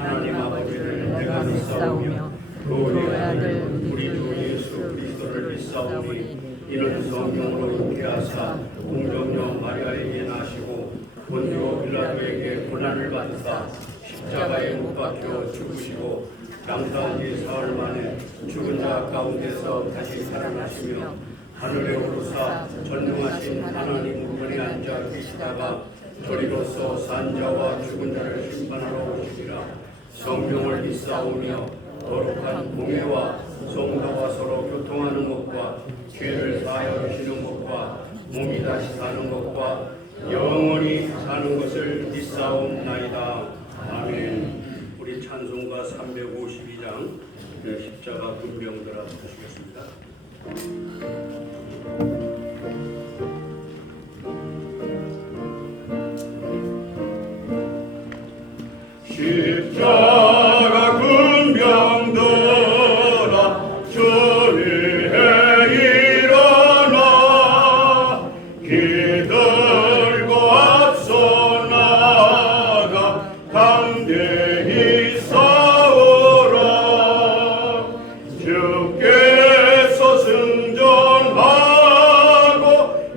하나님 아버지를 내가 믿사오며 또 그의 아들 우리 주 예수 그리스도를 믿사오니 이는 성령으로 잉태하사 공정령 마리아에게 나시고 본디오 빌라도에게 고난을 받으사 십자가에 못 박혀 죽으시고 장사한 지 사흘 만에 죽은 자 가운데서 다시 살아나시며 하늘에 오르사 전능하신 하나님 우편에 앉아 계시다가 저리로서 산 자와 죽은 자를 심판하러 오시리라. 성령을 믿사오며 거룩한 공회와 성도와 서로 교통하는 것과 죄를 사하여 주시는 것과 몸이 다시 사는 것과 영원히 사는 것을 믿사옵나이다. 아멘. 우리 찬송가 352장 십자가 군병들아 보시겠습니다. 십자가 군병들아 주 위에 일어나 기들고 앞서 나가 담대히 싸우라. 주께서 승전하고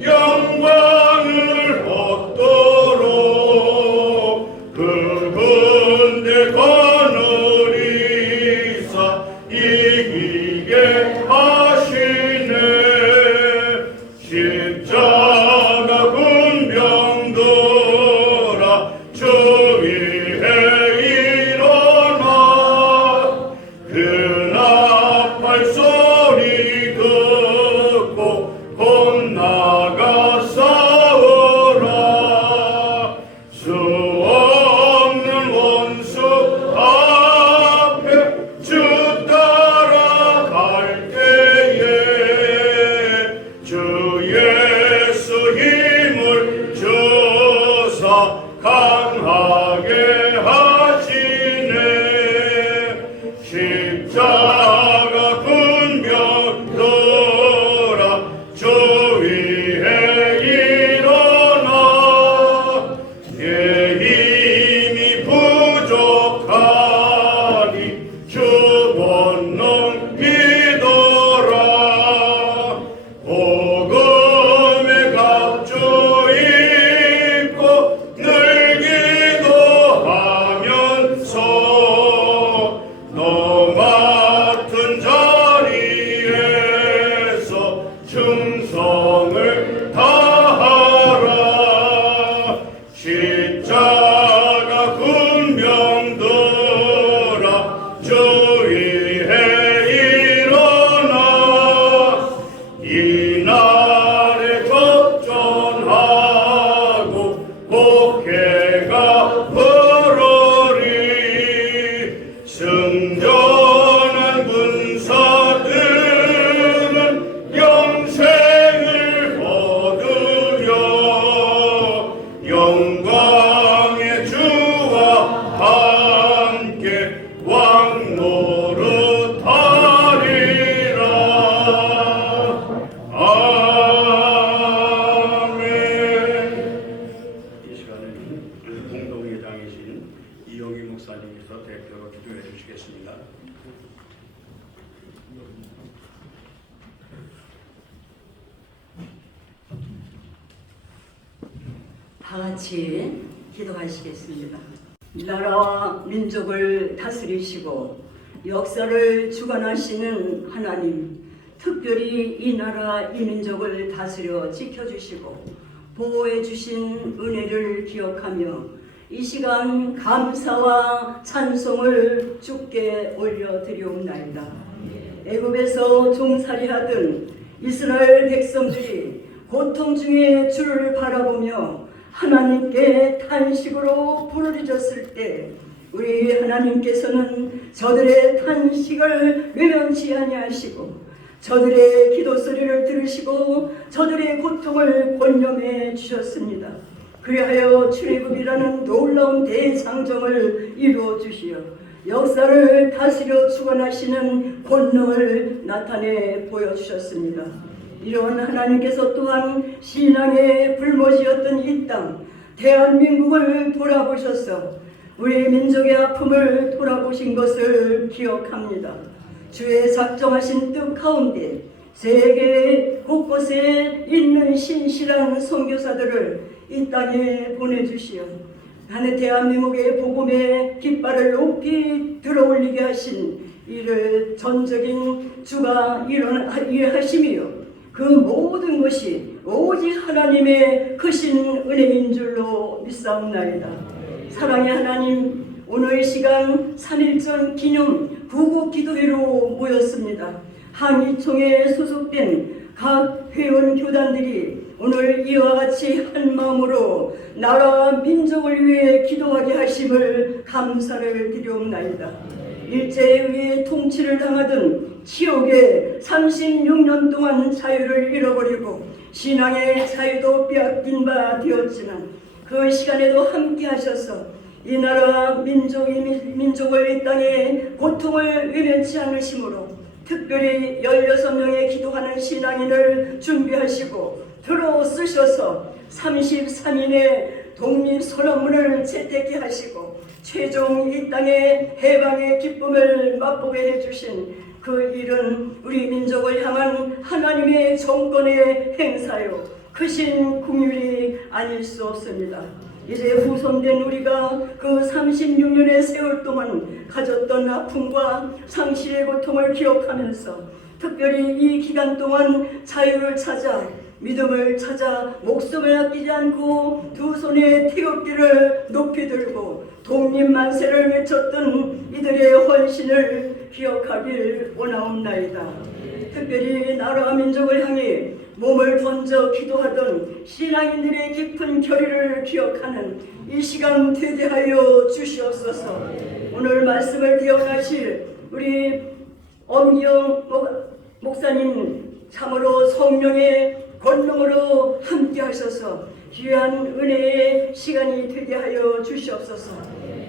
영광을 얻도록 그분들 거느리사 이기게 하시네. 십자가 군병들아 주 위에 일어나 그 나팔 소리 듣고 곧 나가 싸우라. 수 없는 원수 앞에 주 따라갈 때에 주 예수 힘을 주사 강하게 하시네. 십자가 군병들아 주 위에 일어나 내 힘이 부족하니 주 본능 믿어라. 복음의 갑주 입고 늘 기도하면서 너 맡은 자리에서 충성을 다하라. 십자가 군병들아 주 위에 일어나 이날에 접전하고 복회가 흐르리. 승전한 군사들은 영생을 얻으며 영광의 주와 함께 왕노릇하리라. 아멘. 이 시간에는 공동회장이신 이용희 목사님께서 대표로 기도해 주시겠습니다. 다 같이 기도하시겠습니다. 나라와 민족을 다스리시고 역사를 주관하시는 하나님, 특별히 이 나라 이 민족을 다스려 지켜주시고 보호해 주신 은혜를 기억하며 이 시간 감사와 찬송을 주께 올려드리옵나이다. 애굽에서 종살이하던 이스라엘 백성들이 고통 중에 주를 바라보며 하나님께 탄식으로 부르짖었을 때 우리 하나님께서는 저들의 탄식을 외면치 아니하시고 저들의 기도 소리를 들으시고 저들의 고통을 권념해 주셨습니다. 그리하여 출애굽이라는 놀라운 대장정을 이루어 주시어 역사를 다스려 주관하시는 권능을 나타내 보여주셨습니다. 이런 하나님께서 또한 신앙의 불못이었던 이 땅 대한민국을 돌아보셔서 우리 민족의 아픔을 돌아보신 것을 기억합니다. 주의 작정하신 뜻 가운데 세계 곳곳에 있는 신실한 선교사들을 이 땅에 보내주시어 하늘 대한민국의 복음의 깃발을 높이 들어올리게 하신 이를 전적인 주가 일하심이요 그 모든 것이 오직 하나님의 크신 은혜인 줄로 믿사옵나이다. 사랑의 하나님, 오늘 이 시간 3.1절 기념 구국 기도회로 모였습니다. 항의총에 소속된 각 회원 교단들이 오늘 이와 같이 한 마음으로 나라와 민족을 위해 기도하게 하심을 감사를 드리옵나이다. 일제에 의해 통치를 당하던 치욕에 36년 동안 자유를 잃어버리고 신앙의 자유도 빼앗긴 바 되었지만 그 시간에도 함께 하셔서 이 나라 민족을 이 땅에 고통을 외면치 않으심으로 특별히 16명의 기도하는 신앙인을 준비하시고 들어 쓰셔서 33인의 독립선언문을 채택케 하시고 최종 이 땅의 해방의 기쁨을 맛보게 해주신 그 일은 우리 민족을 향한 하나님의 정권의 행사요 크신 긍휼이 아닐 수 없습니다. 이제 후손된 우리가 그 36년의 세월 동안 가졌던 아픔과 상실의 고통을 기억하면서 특별히 이 기간 동안 자유를 찾아 믿음을 찾아 목숨을 아끼지 않고 두 손에 태극기를 높이 들고 독립만세를 외쳤던 이들의 헌신을 기억하길 원하옵나이다. 특별히 나라와 민족을 향해 몸을 던져 기도하던 신앙인들의 깊은 결의를 기억하는 이 시간 되게 하여 주시옵소서. 오늘 말씀을 기억하실 우리 엄기영 목사님 참으로 성령의 권능으로 함께 하셔서 귀한 은혜의 시간이 되게 하여 주시옵소서.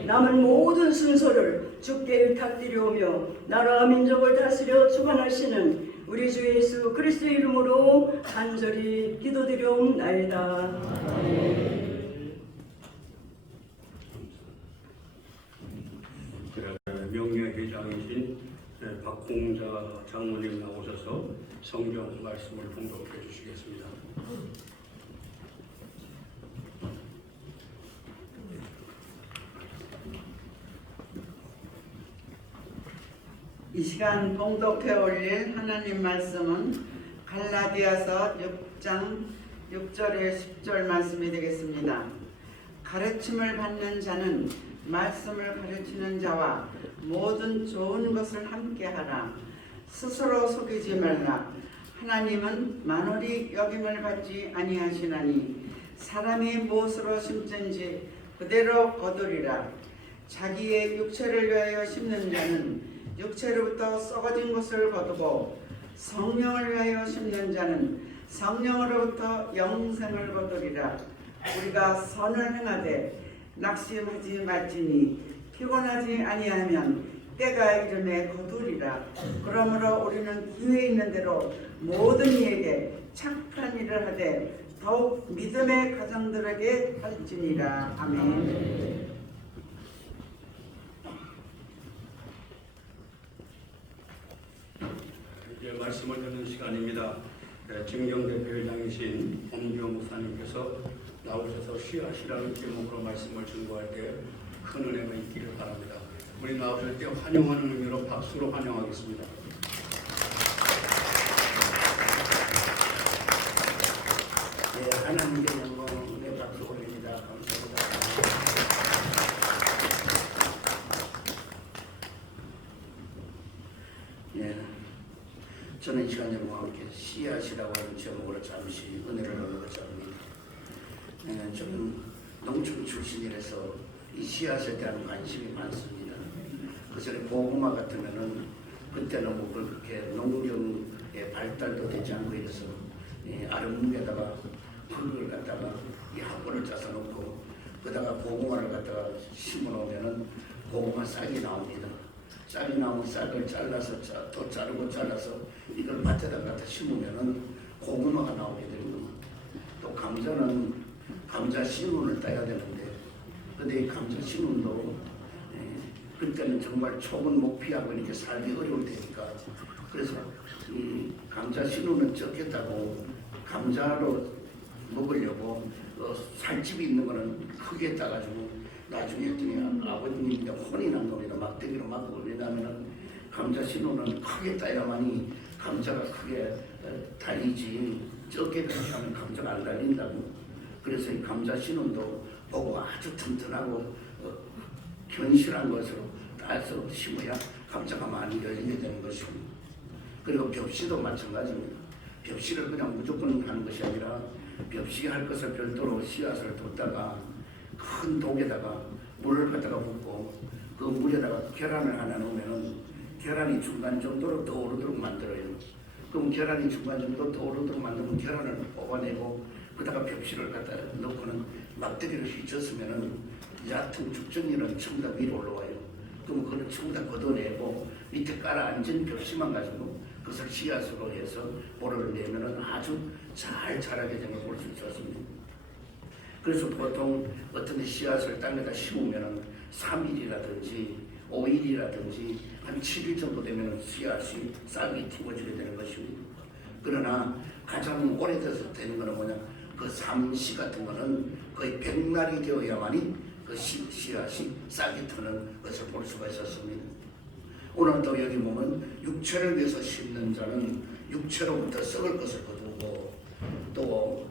남은 모든 순서를 주께 의탁드리오며 나라와 민족을 다스려 주관하시는 우리 주 예수 그리스도의 이름으로 간절히 기도드리옵나이다. 명예회장이신 박홍자 장모님 나오셔서 성경 말씀을 봉독해 주시겠습니다. 이 시간 봉독해 올릴 하나님 말씀은 갈라디아서 6장 6절에 10절 말씀이 되겠습니다. 가르침을 받는 자는 말씀을 가르치는 자와 모든 좋은 것을 함께하라. 스스로 속이지 말라. 하나님은 만홀히 여김을 받지 아니하시나니 사람이 무엇으로 심든지 그대로 거두리라. 자기의 육체를 위하여 심는 자는 육체로부터 썩어진 것을 거두고 성령을 위하여 심는 자는 성령으로부터 영생을 거두리라. 우리가 선을 행하되 낙심하지 말지니 피곤하지 아니하면 때가 이름에 거두리라. 그러므로 우리는 기회 있는 대로 모든 이에게 착한 일을 하되 더욱 믿음의 가정들에게 할지니라. 아멘. 이제 말씀을 듣는 시간입니다. 증경대표회장이신 엄기영 목사님께서 나오셔서 씨앗이라는 제목으로 말씀을 증거할 때 큰 은혜가 있기를 바랍니다. 우리 나오실 때 환영하는 의미로 박수로 환영하겠습니다. 네, 하나님께 영광의 박수 올립니다. 감사합니다. 네, 저는 이 시간 여러분과 함께 씨앗이라고 하는 제목으로 잠시 은혜를 나누고자 합니다. 저는 농촌 출신이라서 이 씨앗에 대한 관심이 많습니다. 그전에 고구마 같으면은 그때는 뭐 그렇게 농경의 발달도 되지 않고 이래서 아랫목에다가 흙을 갖다가 이 학벌을 짜서 놓고 그다가 고구마를 갖다가 심어 놓으면은 고구마 싹이 나옵니다. 싹이 나오면 싹을 잘라서 또 자르고 잘라서 이걸 밭에다 갖다 심으면은 고구마가 나오게 됩니다. 또 감자는 감자 씨문을 따야 되는데 근데 감자 신운도 그때는 정말 초본 목피하고 이렇게 살기 어려울 테니까 그래서 이 감자 신우는 적겠다고 감자로 먹으려고 살집이 있는 거는 크게 따가지고 나중에 했더니 아버님이 혼이 난 겁니다. 막대기로 막고 왜냐하면 감자 신우는 크게 따야만이 감자가 크게 달리지 적게 하면 감자가 안 달린다고. 그래서 이 감자 신우도 보고 아주 튼튼하고 견실한 것으로 따서 심어야 감자가 많이 열리게 되는 것입니다. 그리고 벽시도 마찬가지입니다. 벽시를 그냥 무조건 하는 것이 아니라 벽시 할 것을 별도로 씨앗을 뒀다가 큰 독에다가 물을 갖다가 붓고 그 물에다가 계란을 하나 넣으면은 계란이 중간 정도로 떠오르도록 만들어요. 그럼 계란이 중간 정도로 떠오르도록 만들면 계란을 뽑아내고 그다가 벽시를 갖다 넣고는 막대기를 휘쳤으면은 얕은 죽전이는 전부 다 위로 올라와요. 그럼 그걸 전부 다 걷어내고 밑에 깔아앉은 벽시만 가지고 그것을 씨앗으로 해서 보를 내면은 아주 잘 자라게 되는 걸 볼 수 있었습니다. 그래서 보통 어떤 씨앗을 땅에다 심으면은 3일이라든지 5일이라든지 한 7일 정도 되면은 씨앗이 싹이 튀어지게 되는 것입니다. 그러나 가장 오래돼서 되는 거는 뭐냐? 그 삼시 같은 거는 거의 100날이 되어야만이 그 씨앗이 싹이 트는 것을 볼 수가 있었습니다. 오늘 또 여기 보면 육체를 위해서 심는 자는 육체로부터 썩을 것을 거두고 또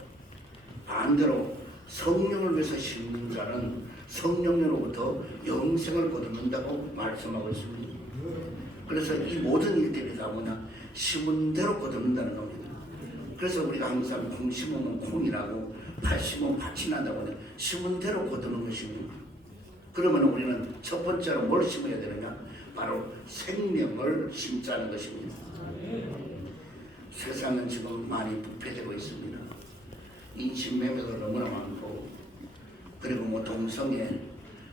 반대로 성령을 위해서 심는 자는 성령으로부터 영생을 거두는다고 말씀하고 있습니다. 그래서 이 모든 일들이 다 뭐냐? 심은 대로 거두는다는 겁니다. 그래서 우리가 항상 콩 심으면 콩이라고 팥 심으면 팥이 난다고 하냐? 심은 대로 거두는 것입니다. 그러면 우리는 첫 번째로 뭘 심어야 되느냐? 바로 생명을 심자는 것입니다. 세상은 지금 많이 부패되고 있습니다. 인신매매가 너무나 많고 그리고 뭐 동성애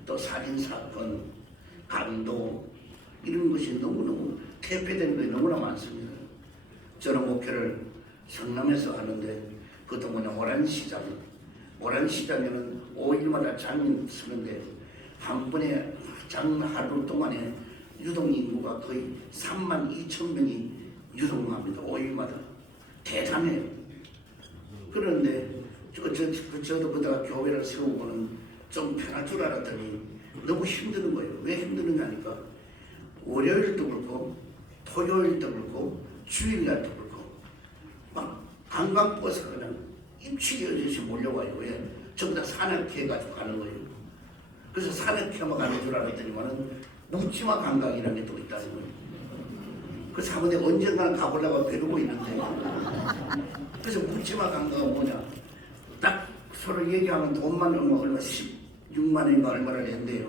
또 살인사건 강도 이런 것이 너무너무 퇴폐된 것이 너무나 많습니다. 저는 목회를 성남에서 하는데 그것도 뭐냐 오란시장에는 5일마다 장이 쓰는데 한 번에 장 하루 동안에 유동인구가 거의 32,000명이 유동합니다. 5일마다. 대단해요. 그런데 저도 그다가 교회를 세우고는 좀 편할 줄 알았더니 너무 힘드는 거예요. 왜 힘드느냐 하니까 월요일도 그렇고 토요일도 그렇고 주일날도 그렇고 막 관광버스가 그냥 입치겨듯이 몰려와요. 왜? 전부 다 산악회해가지고 가는 거예요. 그래서 산악회만 가는 줄 알았더니만은 묵지마 관광이라는 게 또 있다는 거예요. 그래서 한번 내가 언젠가는 가보려고 배우고 있는데 그래서 묵지마 관광은 뭐냐? 딱 서로 얘기하면 돈만 얼마 16만 원인가 얼마를 낸대요.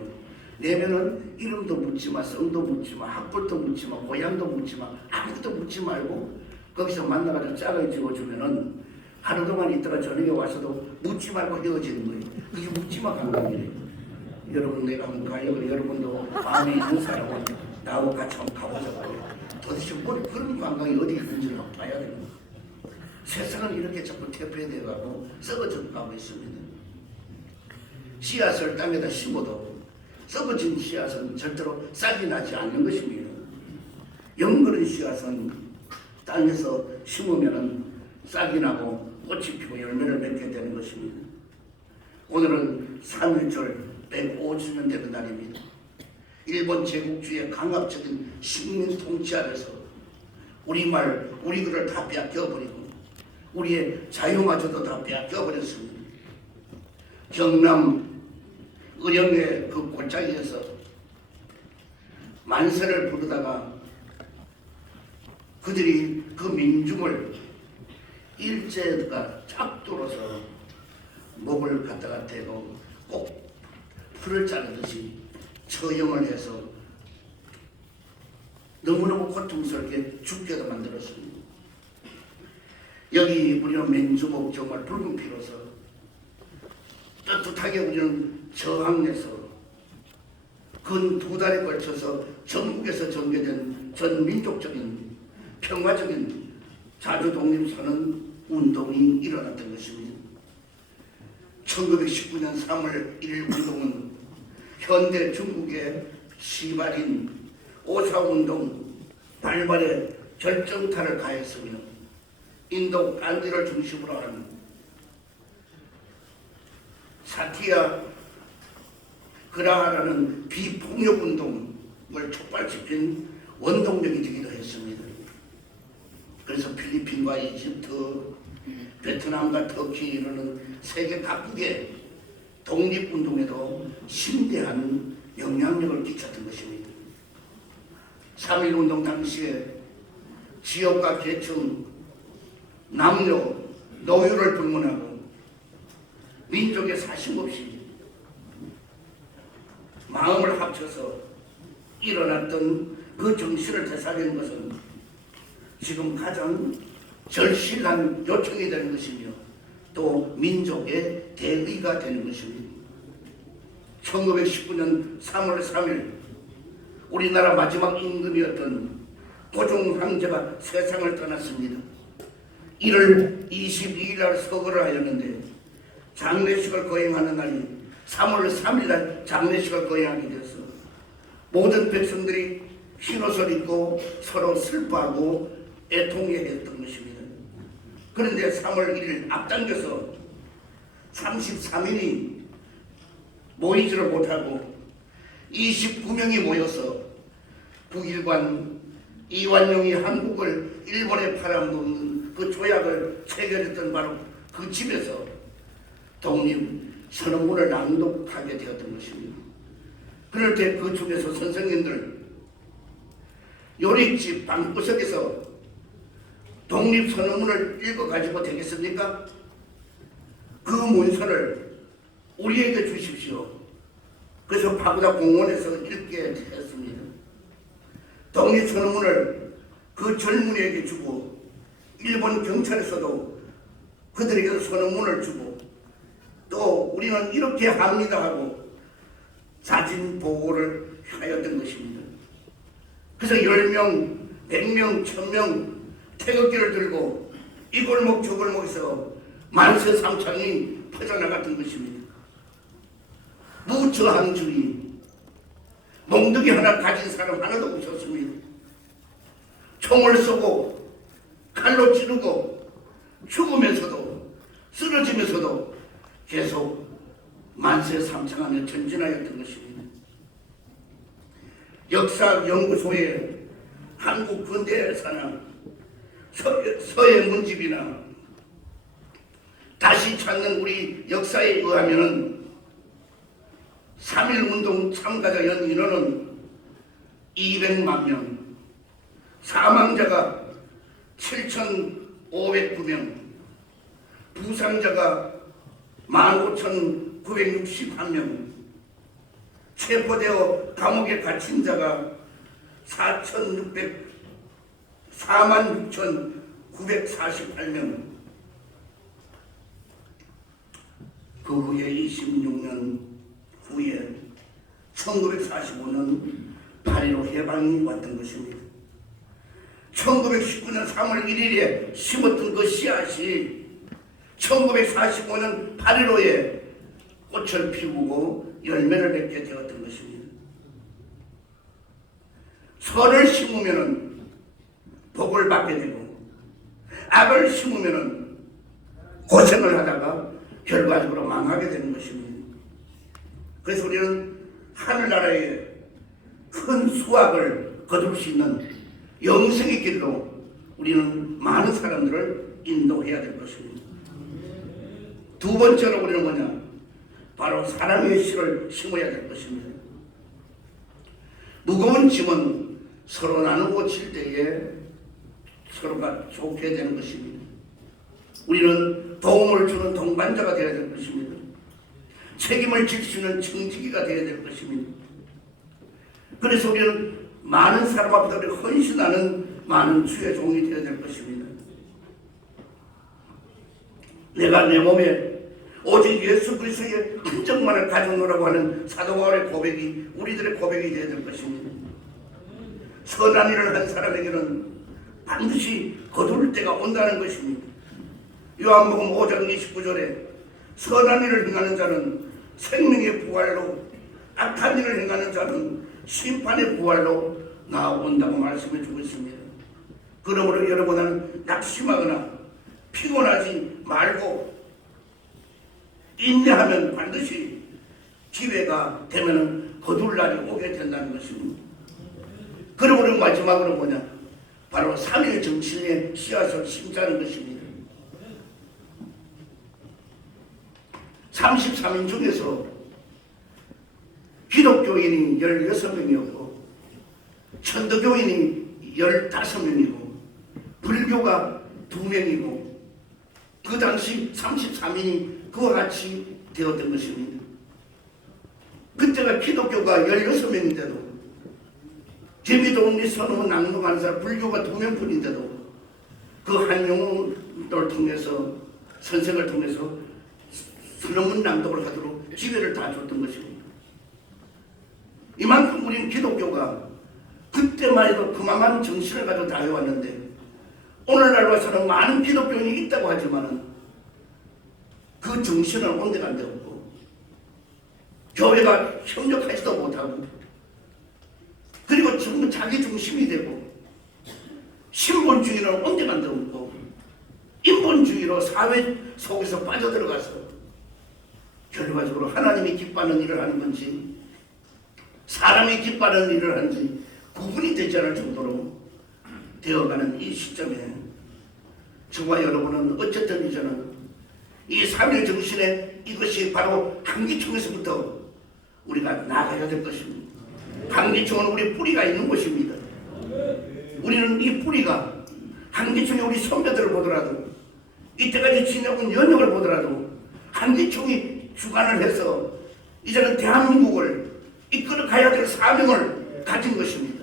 내면은 이름도 묻지마, 성도 묻지마, 학벌도 묻지마, 고향도 묻지마, 아무것도 묻지 말고 거기서 만나가지고 짝을 지어주면은 하루 동안 있다가 저녁에 와서도 묻지 말고 헤어지는 거예요. 그게 묻지마 관광이래요. 여러분 내가 한번 가려고 여러분도 마음에 있는 사람은 나하고 같이 한번 가보자고요. 도대체 뭘 그런 관광이 어디 있는지를 한번 봐야 되는 거예요. 세상은 이렇게 자꾸 퇴폐되어가고 썩어져 가고 있습니다. 씨앗을 땅에다 심어도 썩어진 씨앗은 절대로 싹이 나지 않는 것입니다. 영그런 씨앗은 땅에서 심으면 싹이 나고 꽃이 피고 열매를 맺게 되는 것입니다. 오늘은 3.1절 150년 되는 날입니다. 일본 제국주의의 강압적인 식민 통치 아래서 우리말, 우리 글을 다 빼앗겨버리고 우리의 자유마저도 다 빼앗겨버렸습니다. 경남 의령의 그 골짜기에서 만세를 부르다가 그들이 그 민중을 일제가 착들어서 목을 갖다가 대고 꼭 풀을 자르듯이 처형을 해서 너무너무 고통스럽게 죽게도 만들었습니다. 여기 우리는 맨주먹 정말 붉은 피로서 떳떳하게 우리는 저항해서 근 2달에 걸쳐서 전국에서 전개된 전민족적인 평화적인 자주독립선언 운동이 일어났던 것입니다. 1919년 3월 1일 운동은 현대 중국의 시발인 오사운동 발발에 결정타를 가했으며 인도 간디를 중심으로 하는 사티야 그라하라는 비폭력운동을 촉발시킨 원동력이 되기도 했습니다. 그래서 필리핀과 이집트, 베트남과 터키 이러는 세계 각국의 독립운동에도 심대한 영향력을 끼쳤던 것입니다. 3.1운동 당시에 지역과 계층, 남녀, 노유를 불문하고 민족의 사심 없이 마음을 합쳐서 일어났던 그 정신을 되살리는 것은 지금 가장 절실한 요청이 되는 것이며 또 민족의 대의가 되는 것입니다. 1919년 3월 3일 우리나라 마지막 임금이었던 고종 황제가 세상을 떠났습니다. 1월 22일 날 서거를 하였는데 장례식을 거행하는 날이 3월 3일 날 장례식을 거행하게 되어서 모든 백성들이 흰옷을 입고 서로 슬퍼하고 애통해했던 것입니다. 그런데 3월 1일 앞당겨서 33인이 모이지를 못하고 29명이 모여서 북일관 이완용이 한국을 일본에 팔아먹는 그 조약을 체결했던 바로 그 집에서 독립선언문을 낭독하게 되었던 것입니다. 그럴 때 그 중에서 선생님들 요릿집 방구석에서 독립선언문을 읽어가지고 되겠습니까? 그 문서를 우리에게 주십시오. 그래서 파고다 공원에서 읽게 했습니다. 독립선언문을 그 젊은이에게 주고 일본 경찰에서도 그들에게 선언문을 주고 또 우리는 이렇게 합니다 하고 자진 보고를 하였던 것입니다. 그래서 10명, 100명, 1000명 태극기를 들고 이 골목 저 골목에서 만세삼창이 퍼져나갔던 것입니다. 무저항주의, 몽둥이 하나 가진 사람 하나도 없었습니다. 총을 쏘고 칼로 찌르고 죽으면서도 쓰러지면서도 계속 만세삼창 전진하였던 것입니다. 역사연구소의 한국 근대사나 서예 문집이나 다시 찾는 우리 역사에 의하면 3.1운동 참가자 연 인원은 200만 명, 사망자가 7,509명, 부상자가 15,961명, 체포되어 감옥에 갇힌 자가 46,948명. 그 후에 26년 후에 1945년 8.15 해방이 왔던 것입니다. 1919년 3월 1일에 심었던 그 씨앗이 1945년 8.15에 꽃을 피우고 열매를 맺게 되었던 것입니다. 선을 심으면 복을 받게 되고 악을 심으면 고생을 하다가 결과적으로 망하게 되는 것입니다. 그래서 우리는 하늘나라에 큰 수확을 거둘 수 있는 영생의 길로 우리는 많은 사람들을 인도해야 될 것입니다. 두 번째로 우리는 뭐냐? 바로 사랑의 씨를 심어야 될 것입니다. 무거운 짐은 서로 나누고 질 때에 서로가 좋게 되는 것입니다. 우리는 도움을 주는 동반자가 되어야 될 것입니다. 책임을 질 수 있는 청지기가 되어야 될 것입니다. 그래서 우리는 많은 사람 앞에 헌신하는 많은 주의 종이 되어야 될 것입니다. 내가 내 몸에 오직 예수 그리스도의 흔적만을 가져오라고 하는 사도 바울의 고백이 우리들의 고백이 되어야 될 것입니다. 선한 일을 한 사람에게는 반드시 거둘 때가 온다는 것입니다. 요한복음 5장 29절에 선한 일을 행하는 자는 생명의 부활로 악한 일을 행하는 자는 심판의 부활로 나온다고 말씀해 주고 있습니다. 그러므로 여러분은 낙심하거나 피곤하지 말고 인내하면 반드시 기회가 되면 거둘 날이 오게 된다는 것입니다. 그러므로 마지막으로 뭐냐? 바로 3일 정신의 씨앗을 심자는 것입니다. 33인 중에서 기독교인이 16명이었고 천도교인이 15명이고 불교가 2명이고 그 당시 33인이 그와 같이 되었던 것입니다. 그때가 기독교가 16명인데도 제비동리 선호 낭독한사 불교가 2명뿐인데도 그 한용을 통해서 선생을 통해서 선언문 낭독을 하도록 기회를 다 줬던 것입니다. 이만큼 우리는 기독교가 그때만 해도 그만한 정신을 가지고 다 해왔는데 오늘날 와서는 많은 기독교인이 있다고 하지만 그 정신을 온데간 데 없고 교회가 협력하지도 못하고 그리고 전부 자기 중심이 되고 신본주의는 온데간 데 없고 인본주의로 사회 속에서 빠져들어가서 결과적으로 하나님이 기뻐하는 일을 하는 건지 사람이 기뻐하는 일을 하는지 구분이 되지 않을 정도로 되어가는 이 시점에 저와 여러분은 어쨌든 이제는 이 3일 정신에 이것이 바로 한기총에서부터 우리가 나가야 될 것입니다. 한기총은 우리 뿌리가 있는 곳입니다. 우리는 이 뿌리가 한기총에 우리 선배들을 보더라도 이때까지 지내온 연역을 보더라도 한기총이 주관을 해서 이제는 대한민국을 이끌어 가야 될 사명을 가진 것입니다.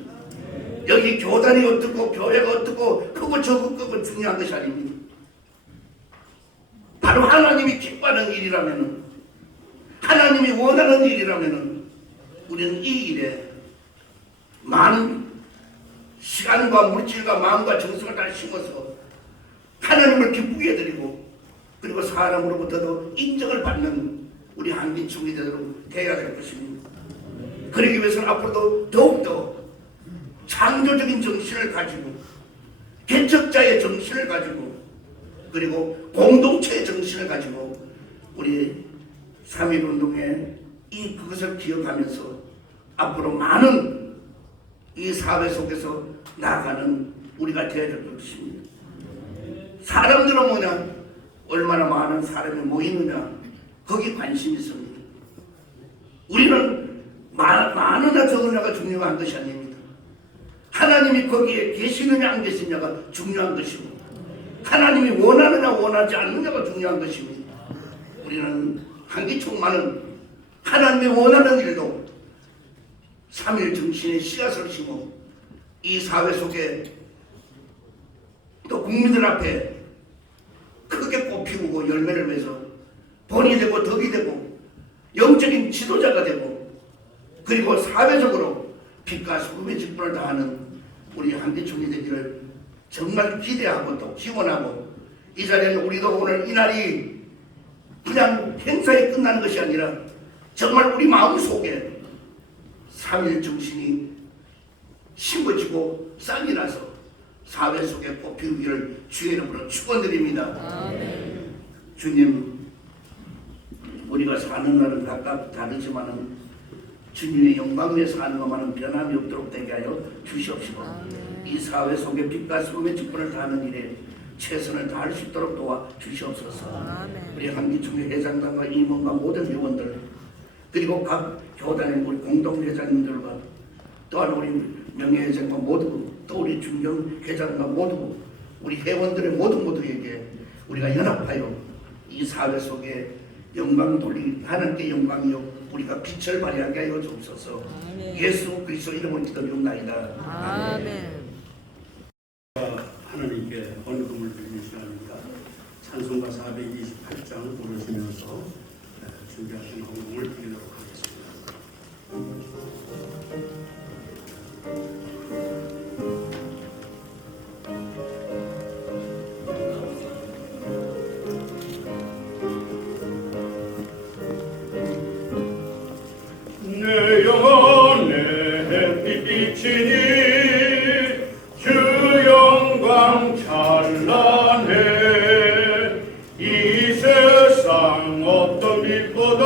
여기 교단이 어떻고 교회가 어떻고 크고 적고 중요한 것이 아닙니다. 바로 하나님이 기뻐하는 일이라면 하나님이 원하는 일이라면 우리는 이 일에 많은 시간과 물질과 마음과 정성을 다 심어서 하나님을 기쁘게 해드리고 그리고 사람으로부터도 인정을 받는 우리 한기총이 되도록 되어야 될 것입니다. 그러기 위해서는 앞으로도 더욱더 창조적인 정신을 가지고 개척자의 정신을 가지고 그리고 공동체의 정신을 가지고 우리 3.1운동에 그것을 기억하면서 앞으로 많은 이 사회 속에서 나아가는 우리가 되어야 될 것입니다. 사람들은 뭐냐? 얼마나 많은 사람이 모이느냐 거기 관심이 있습니다. 우리는 많으나 적으냐가 중요한 것이 아닙니다. 하나님이 거기에 계시느냐 안 계시느냐가 중요한 것이고 하나님이 원하느냐 원하지 않느냐가 중요한 것입니다. 우리는 한기총만은 하나님이 원하는 일로 3일 정신의 씨앗을 심어 이 사회 속에 또 국민들 앞에 크게 꽃피우고 열매를 맺어 본이 되고 덕이 되고 영적인 지도자가 되고 그리고 사회적으로 빛과 소금의 직분을 다하는 우리 한기총이 되기를 정말 기대하고 또 기원하고 이 자리에는 우리도 오늘 이 날이 그냥 행사에 끝나는 것이 아니라 정말 우리 마음속에 3.1 정신이 심어지고 싹이 나서 사회 속에 꽃피우기를 주의 이름으로 축원드립니다. 아멘. 주님, 우리가 사는 날은 각각 다르지만은 주님의 영광 위에 사는 것만은 변함이 없도록 되게 하여 주시옵시고 이 사회 속에 빛과 소금의 직분을 다하는 일에 최선을 다할 수 있도록 도와 주시옵소서. 우리 한기총회 회장단과 임원과 모든 회원들 그리고 각 교단의 우리 공동회장님들과 또한 우리 명예회장과 모두 또 우리 중경회장과 모두 우리 회원들의 모두에게 우리가 연합하여 이 사회 속에 영광 돌리 하나님께 영광이요 우리가 빛을 발휘하게 하여 주옵소서. 예수 그리스도 이름으로 기도드리옵나이다. 아멘. 하나님께 헌금을 드리는 시간입니다. 찬송가 428장을 부르시면서 준비하신 헌금을 드리도록 하겠습니다. 내 비치니 주 영광 찬란해 이 세상 어떤 빛보다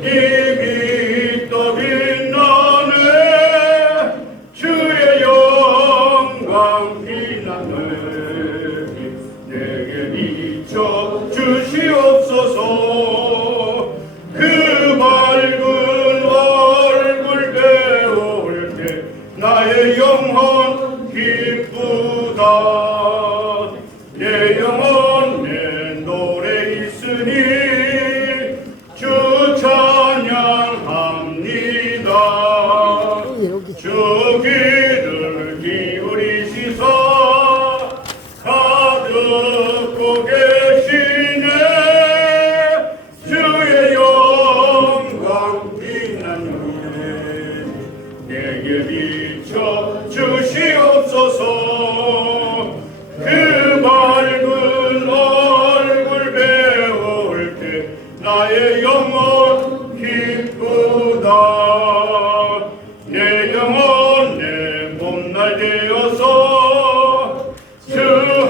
힘이 더 빛나네 주의 영광 빛나네 내게 비춰 주시옵소서 그 밝은 얼굴 배울 때 나의 영혼 기쁘다 내 영혼 내 노래 있으니 주 찬양합니다 주 귀를 기울이시사 가득고 계시네 주의 영광 빛나네 내게 비춰 주시옵소서 그 밝은 얼굴 배울 때 나의 영혼 기쁘다 내 영혼 내 몸날 되어서 주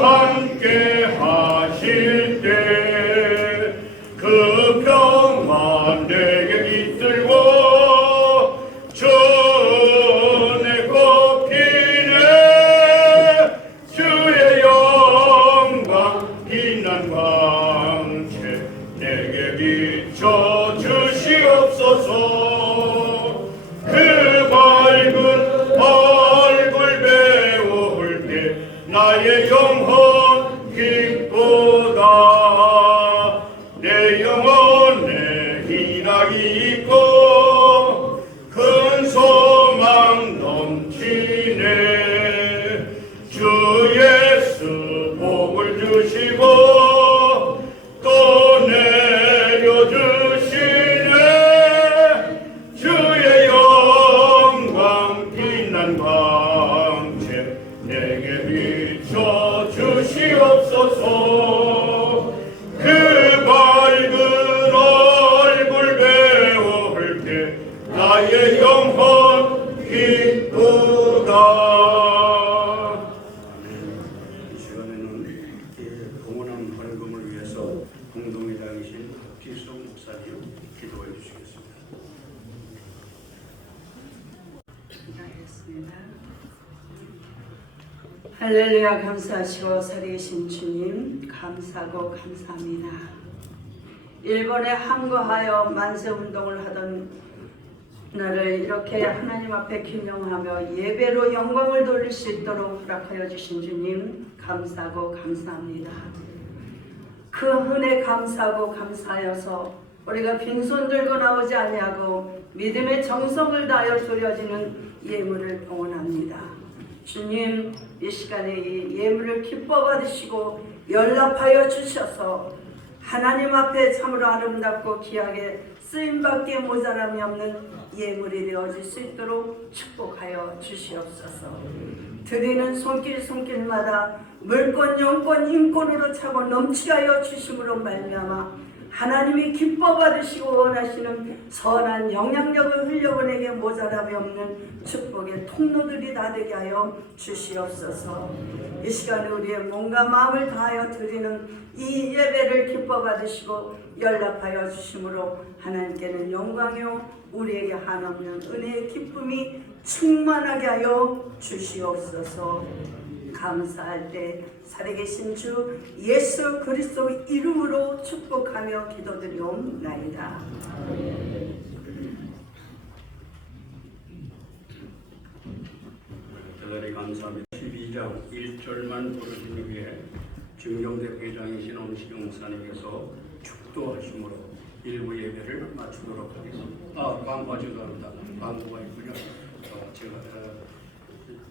함께 하실 때 그 평화 내게 깃들고 전에 꼽히네 주의 영광 빛난 광채 내게 비춰 주시옵소서 그 밝은 얼굴 배울 때 나의 영혼 기쁘다 내 영혼 내 희락이 있고 큰 소망 넘치네 주 예수 복을 주시고 또 내려주시네 주의 영광 빛난 광채 내게 비춰 주시옵소서 그 밝은 얼굴 배울 때 나의 영혼 기쁘다 이 시간에는 공헌한 헌금을 위해서 공동회장이신 박지성 목사님 기도해 주시겠습니다. 기도하겠습니다. 할렐루야 감사하시고 살아계신 주님 감사하고 감사합니다. 일본에 항거하여 만세운동을 하던 나를 이렇게 하나님 앞에 기념하며 예배로 영광을 돌릴 수 있도록 허락하여 주신 주님 감사하고 감사합니다. 그 은혜 감사하고 감사하여서 우리가 빈손 들고 나오지 아니하고 믿음의 정성을 다하여 드려지는 예물을 봉헌합니다. 주님 이 시간에 이 예물을 기뻐 받으시고 연락하여 주셔서 하나님 앞에 참으로 아름답고 귀하게 쓰임받기에 모자람이 없는 예물이 되어질 수 있도록 축복하여 주시옵소서. 드리는 손길마다 물권 영권 인권으로 차고 넘치하여 주심으로 말미암아 하나님이 기뻐 받으시고 원하시는 선한 영향력을 흘려보내게 모자람이 없는 축복의 통로들이 다 되게 하여 주시옵소서. 이 시간에 우리의 몸과 마음을 다하여 드리는 이 예배를 기뻐 받으시고 연락하여 주심으로 하나님께는 영광이요 우리에게 한없는 은혜의 기쁨이 충만하게 하여 주시옵소서. 감사할 때 살아계신 주 예수 그리스도 이름으로 축복하며 기도드리옵나이다. 대단히 감사합니다. 12장 1절만 부르시기 위해 김경대 회장이신 엄시경 목사님께서 축도하심으로 일부 예배를 마치도록 하겠습니다. 광고하지도 합니다. 광고가 있군요. 제가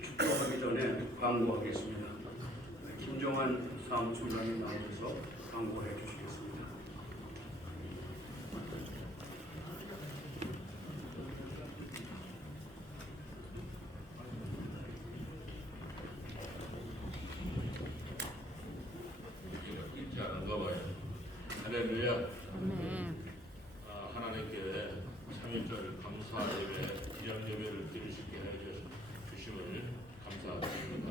축도하기 전에 광고하겠습니다. 김종환 사무총장님 나오셔서 광고해 주시겠습니다. 읽지 않은가 봐요. 할렐루야. 아멘. 하나님께 3.1절 감사 예배, 기념 예배를 드릴 수 있게 해주심을 감사드립니다.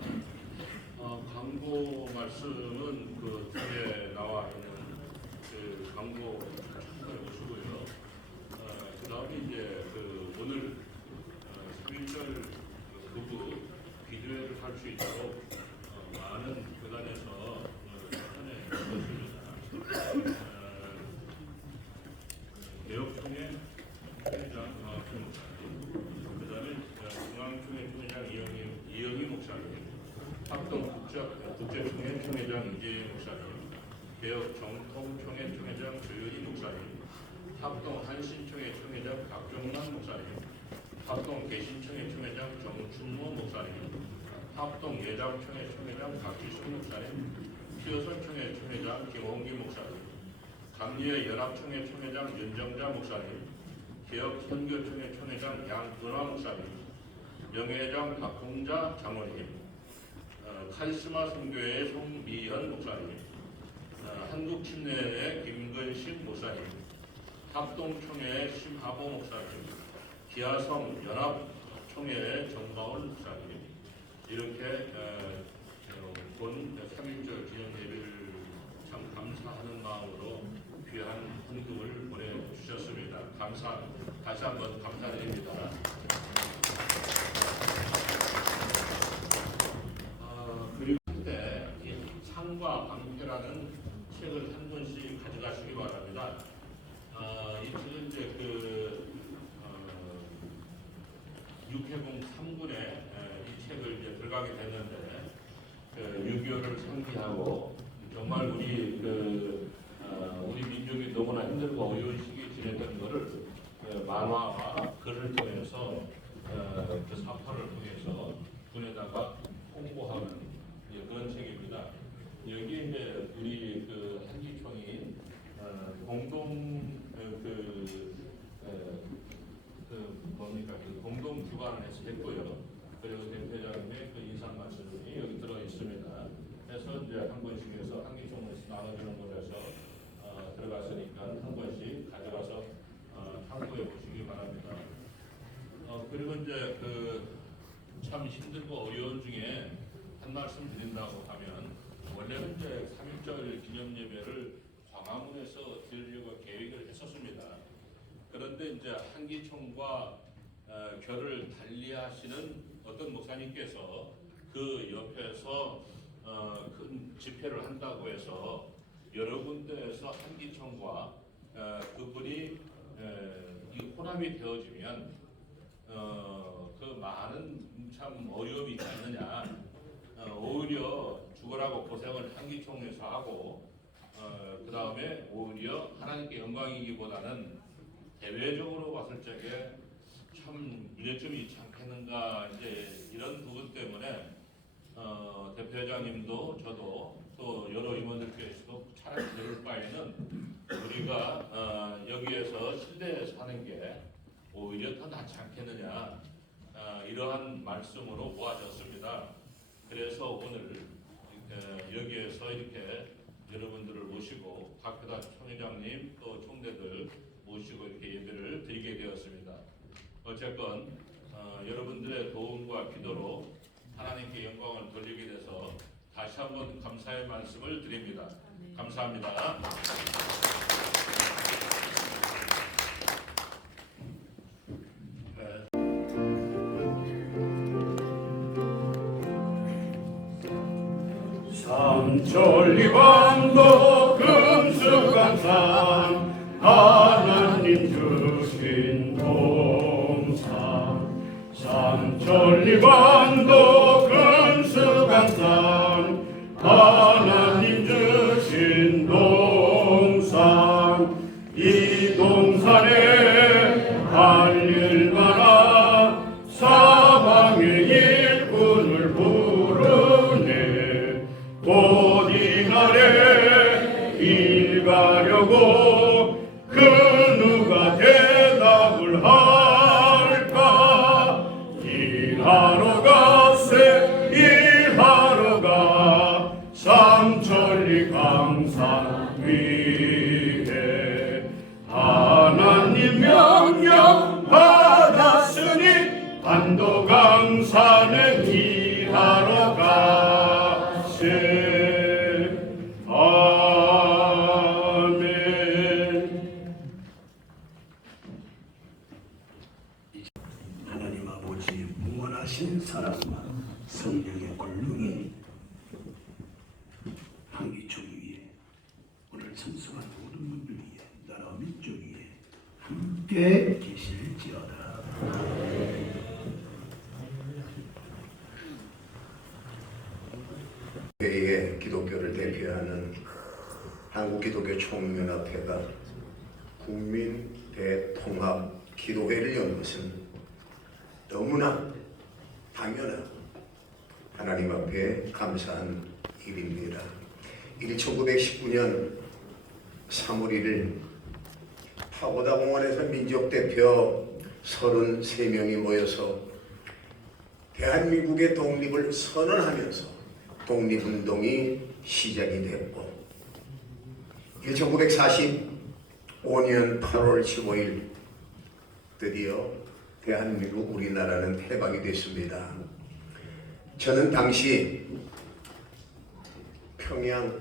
광고 말씀은 그 뒤에 나와 있는 그 광고 참고해 보시고요. 그 다음에 이제 그 오늘 3.1절 부부 기도회를 할 수 있도록 많은 교단에서 협찬해 주셨습니다. 개혁총회 총회장 목사님, 그 다음에 중앙총회 총회장 이영희 목사님, 합동 국제총회 총회장 이재희 목사님, 개혁 정통총회 총회장 조윤희 목사님, 합동 한신총회 총회장 박종만 목사님, 합동 개신총회 총회장 정춘모 목사님, 합동 예장총회 총회장 박지순 목사님, 피어선총회 총회장 김홍기 목사님, 감리의 연합총회 총회장 윤정자 목사님, 개혁 선교총회 총회장 양근화 목사님, 명예회장 박홍자 장로님, 카리스마 선교회의 송미현 목사님, 한국침례의 김근식 목사님, 합동총회의 심하보 목사님, 기아성 연합총회의 정마을 목사님, 이렇게 본 3.1절 기념 예배를 참 감사하는 마음으로 귀한 헌금을 보내주셨습니다. 다시 한번 감사드립니다. 그리고 그때 상과 방패라는 책을 한 권씩 가져가시기 바랍니다. 이 책은 이제 그 6회공 3군에 이 책을 이제 들어가게 됐는데 6.25를 상기하고 정말 우리 우리 민족이 너무나 힘들고 어려운 시기에 지냈던 것을 만화와 글을 통해서 그 사파를 통해서 군에다가 홍보하는 그런 책입니다. 여기 이제 우리 그 한기총인 공동 공동 주관을 해서 했고요. 그리고 대표장님의 그 인사 말씀이 여기 들어 있습니다. 그래서 이제 한 권씩에서 한기총에서 나눠주는 곳에서 들어갔으니까 한 권씩 가져가서 참고해 보시기 바랍니다. 그리고 이제 그 참 힘들고 어려운 중에 한 말씀 드린다고 하면 원래는 이제 3.1절 기념 예배를 광화문에서 드리려고 계획을 했었습니다. 그런데 이제 한기총과 결을 달리하시는 어떤 목사님께서 그 옆에서 큰 집회를 한다고 해서 여러 군데에서 한기총과 그분이 이 혼합이 되어지면 그 많은 참 어려움이 있지 않느냐. 오히려 죽으라고 고생을 한기총에서 하고 그 다음에 오히려 하나님께 영광이기보다는 대외적으로 봤을 적에 참 문제점이 있지 않겠는가, 이제 이런 부분 때문에 대표장님도 저도 또 여러 임원들께서도 차라리 그럴 바에는 우리가 여기에서 실내에서 하는 게 오히려 더 낫지 않겠느냐, 이러한 말씀으로 모아졌습니다. 그래서 오늘 여기에서 이렇게 여러분들을 모시고 각교단 총회장님 또 총대들 모시고 이렇게 예배를 드리게 되었습니다. 어쨌건 여러분들의 도움과 기도로 하나님께 영광을 돌리게 돼서 다시 한번 감사의 말씀을 드립니다. 감사합니다. 삼천리반도 금수강산 하나님 주신 동산, 삼천리반도 금수강산 하나님 주신 동산, 이 동산에 달릴만한 사방의 일꾼을 부르네. 곧 이날에 일가려고 그 누가 대답을 할까. 일하러 가세 일하러 가 삼천리 강산 위에 하나님 명령 받았으니 한도 강산에 일하러 가세. 아멘. 하나님 아버지 무한하신 사랑과 성령의 권능이 한기총 위에 오늘 참석한 모든 분들 위에 나라 민족 위에 함께 계실지어다. 세계의 기독교를 대표하는 한국기독교총연합회가 국민 대통합 기도회를 연 것은 너무나 당연하고 하나님 앞에 감사한 일입니다. 1919년 3월 1일 파고다 공원에서 민족대표 33명이 모여서 대한민국의 독립을 선언하면서 독립운동이 시작이 됐고 1945년 8월 15일 드디어 대한민국 우리나라는 해방이 됐습니다. 저는 당시 평양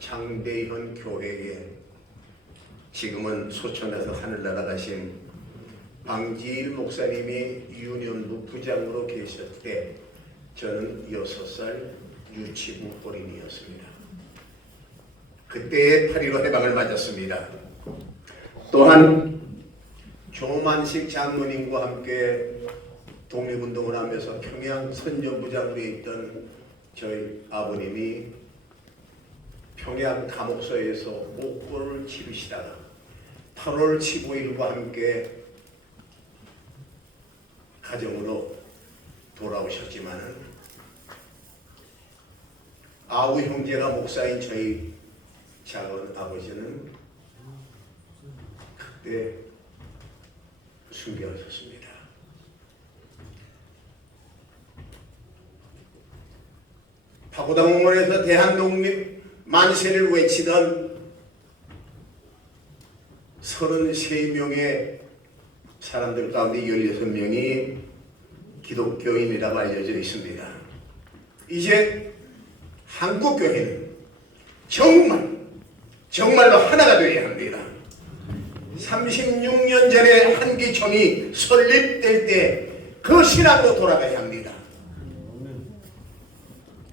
장대현 교회에 지금은 소천에서 하늘나라 가신 방지일 목사님이 유년부 부장으로 계셨을 때 저는 6살 유치부 어린이였습니다. 그때의 8.15 해방을 맞았습니다. 또한 조만식 장로님과 함께 독립운동을 하면서 평양 선전부장으로 있던 저희 아버님이 평양 감옥소에서 목골을 치르시다가 8월 15일과 함께 가정으로 돌아오셨지만은 아우 형제가 목사인 저희 작은 아버지는 그때 숨겨졌습니다. 파고다 공원에서 대한독립 만세를 외치던 33명의 사람들 가운데 16명이 기독교인이라고 알려져 있습니다. 이제 한국교회는 정말로 하나가 되어야 합니다. 36년 전에 한기총이 설립될 때 그 신앙으로 돌아가야 합니다.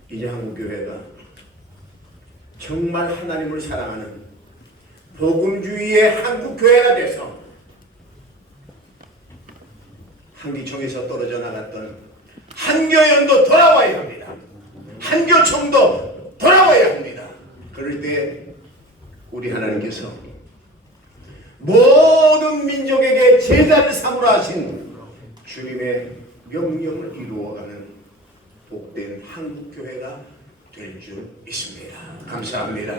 이제 한국교회가 정말 하나님을 사랑하는 복음주의의 한국교회가 돼서 한기총에서 떨어져 나갔던 한교연도 돌아와야 합니다. 한교총도 돌아와야 합니다. 그럴 때 우리 하나님께서 모든 민족에게 제자를 삼으라 하신 주님의 명령을 이루어가는 복된 한국교회가 될 줄 믿습니다. 감사합니다.